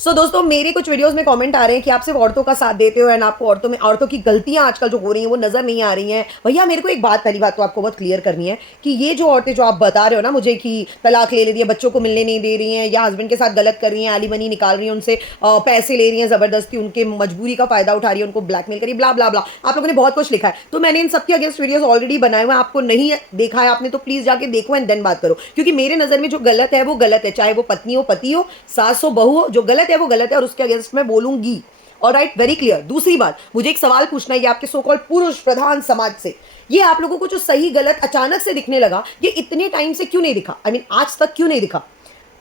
दोस्तों मेरे कुछ वीडियोस में कमेंट आ रहे हैं कि आप सिर्फ औरतों का साथ देते हो एंड आपको औरतों की गलतियां आजकल जो हो रही हैं वो नजर नहीं आ रही हैं। भैया मेरे को एक बात, पहली बात तो आपको बहुत क्लियर करनी है कि ये जो औरतें जो आप बता रहे हो ना मुझे कि तलाक ले रही है, बच्चों को मिलने नहीं दे रही हैं या हस्बैंड के साथ गलत कर रही हैं, एलिमनी निकाल रही हैं उनसे, पैसे ले रही हैं जबरदस्ती, उनके मजबूरी का फायदा उठा रही है, उनको ब्लैकमेल करी, ब्ला ब्ला ब्ला, आप लोगों ने बहुत कुछ लिखा है। तो मैंने इन सबके अगेंस्ट वीडियोस ऑलरेडी बनाए हुए हैं, आपको नहीं देखा है आपने तो प्लीज जाके देखो एंड देन बात करो, क्योंकि मेरे नजर में जो गलत है वो गलत है, चाहे वो पत्नी हो पति हो, सास हो बहू हो, जो गलत है वो गलत है और उसके अगेंस्ट मैं बोलूंगी। और राइट, वेरी क्लियर। दूसरी बात, मुझे एक सवाल पूछना है, ये आपके सो कॉल्ड पुरुष प्रधान समाज से, ये आप लोगों को जो सही गलत अचानक से दिखने लगा, ये इतने टाइम से क्यों नहीं दिखा? आई मीन आज तक क्यों नहीं दिखा?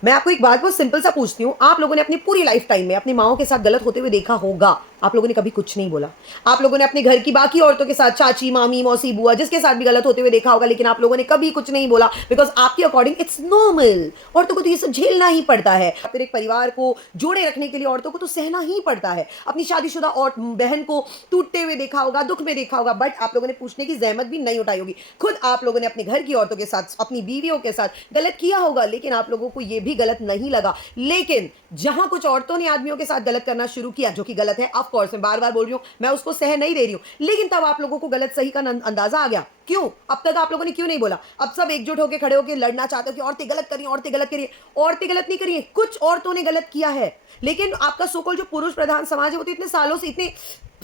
मैं आपको एक बात बहुत सिंपल सा पूछती हूँ, आप लोगों ने अपनी पूरी लाइफ टाइम में अपनी माओ के साथ गलत होते हुए देखा होगा, आप लोगों ने कभी कुछ नहीं बोला। आप लोगों ने अपने घर की बाकी औरतों के साथ, चाची मामी मौसी बुआ जिसके साथ भी गलत होते हुए देखा होगा, लेकिन आप लोगों ने कभी कुछ नहीं बोला, बिकॉज आपके अकॉर्डिंग इट्स नॉर्मल। औरतों को तो ये सब झेलना ही पड़ता है, फिर एक परिवार को जोड़े रखने के लिए औरतों को तो सहना ही पड़ता है। अपनी शादीशुदा और बहन को टूटते हुए देखा होगा, दुख में देखा होगा, बट आप लोगों ने पूछने की जहमत भी नहीं उठाई होगी। खुद आप लोगों ने अपने घर की औरतों के साथ, अपनी बीवियों के साथ गलत किया होगा, लेकिन आप लोगों को ये भी गलत नहीं लगा। लेकिन जहां कुछ औरतों ने आदमियों के साथ गलत करना शुरू किया, जो कि गलत है, ऑफ कोर्स मैं बार बार बोल रही हूं, मैं उसको सह नहीं दे रही हूं, लेकिन तब आप लोगों को गलत सही का अंदाजा आ गया। क्यों अब तक आप लोगों ने क्यों नहीं बोला? अब सब एकजुट होकर खड़े होकर लड़ना चाहते हो कि औरतें गलत करी, औरतें गलत करी। औरतें गलत नहीं करी, कुछ औरतों ने गलत किया है, लेकिन आपका सोकॉल जो पुरुष प्रधान समाज है वो तो इतने सालों से, इतने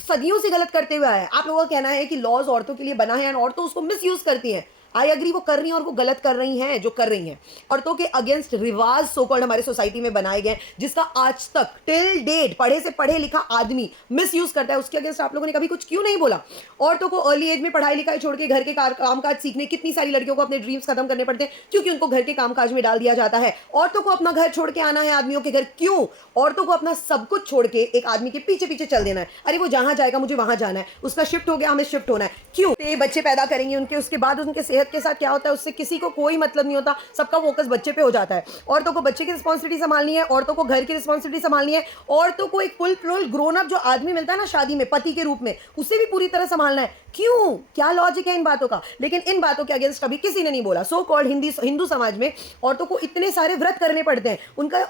सदियों से गलत करते हुए आया है। आप लोगों का कहना है कि लॉज औरतों के लिए बना है और औरतें उसको मिसयूज करती हैं। आई अग्री, वो कर रही हैं और वो गलत कर रही हैं जो कर रही हैं। औरतों के अगेंस्ट रिवाज सोकॉल्ड हमारे सोसाइटी में बनाए गए, जिसका आज तक टिल डेट पढ़े से पढ़े लिखा आदमी मिसयूज करता है, उसके अगेंस्ट आप लोगों ने कभी कुछ क्यों नहीं बोला? औरतों को अर्ली एज में पढ़ाई लिखाई छोड़ के घर के कामकाज सीखने, कितनी सारी लड़कियों को अपने ड्रीम्स खत्म करने पड़ते हैं क्योंकि उनको घर के कामकाज में डाल दिया जाता है। औरतों को अपना घर छोड़ के आना है आदमियों के घर, क्यों? औरतों को अपना सब कुछ छोड़ के एक आदमी के पीछे पीछे चल देना है। अरे वो जहां जाएगा मुझे वहां जाना है, उसका शिफ्ट हो गया हमें शिफ्ट होना है, क्यों? बच्चे पैदा करेंगे उनके, उसके बाद उनके सेहत के साथ क्या होता है उससे किसी को कोई मतलब नहीं होता, सबका फोकस बच्चे पे हो जाता है। औरतों को बच्चे की रिस्पांसिबिलिटी संभालनी है, औरतों को घर की रिस्पांसिबिलिटी संभालनी है, औरतों को एक फुल ग्रोन अप जो आदमी मिलता है ना शादी में पति के रूप में, उसे भी पूरी तरह संभालना है। क्यों? क्या लॉजिक है इन बातों का? लेकिन इन बातों के अगेंस्ट कभी किसी ने नहीं बोला। सो कॉल्ड हिंदू समाज में औरतों को इतने सारे व्रत करने पड़ते हैं,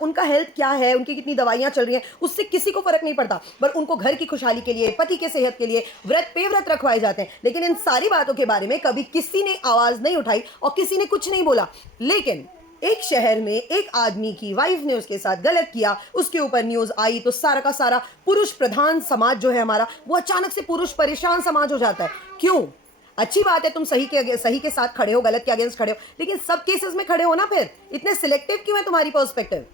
उनका हेल्थ क्या है, उनकी कितनी दवाइयां चल रही हैं, उससे किसी को फर्क नहीं पड़ता, पर उनको घर की खुशहाली के लिए, पति के सेहत के लिए व्रत पे व्रत रखवाए जाते हैं। लेकिन इन सारी बातों के बारे में कभी किसी ने आवाज नहीं उठाई और किसी ने कुछ नहीं बोला। लेकिन एक शहर में एक आदमी की वाइफ ने उसके साथ गलत किया, उसके ऊपर न्यूज आई, तो सारा का सारा पुरुष प्रधान समाज जो है हमारा, वो अचानक से पुरुष परेशान समाज हो जाता है। क्यों? अच्छी बात है तुम सही के साथ खड़े हो, गलत के अगेंस्ट खड़े हो, लेकिन सब केसेस में खड़े हो ना, फिर इतने सिलेक्टिव क्यों है तुम्हारी पर्सपेक्टिव?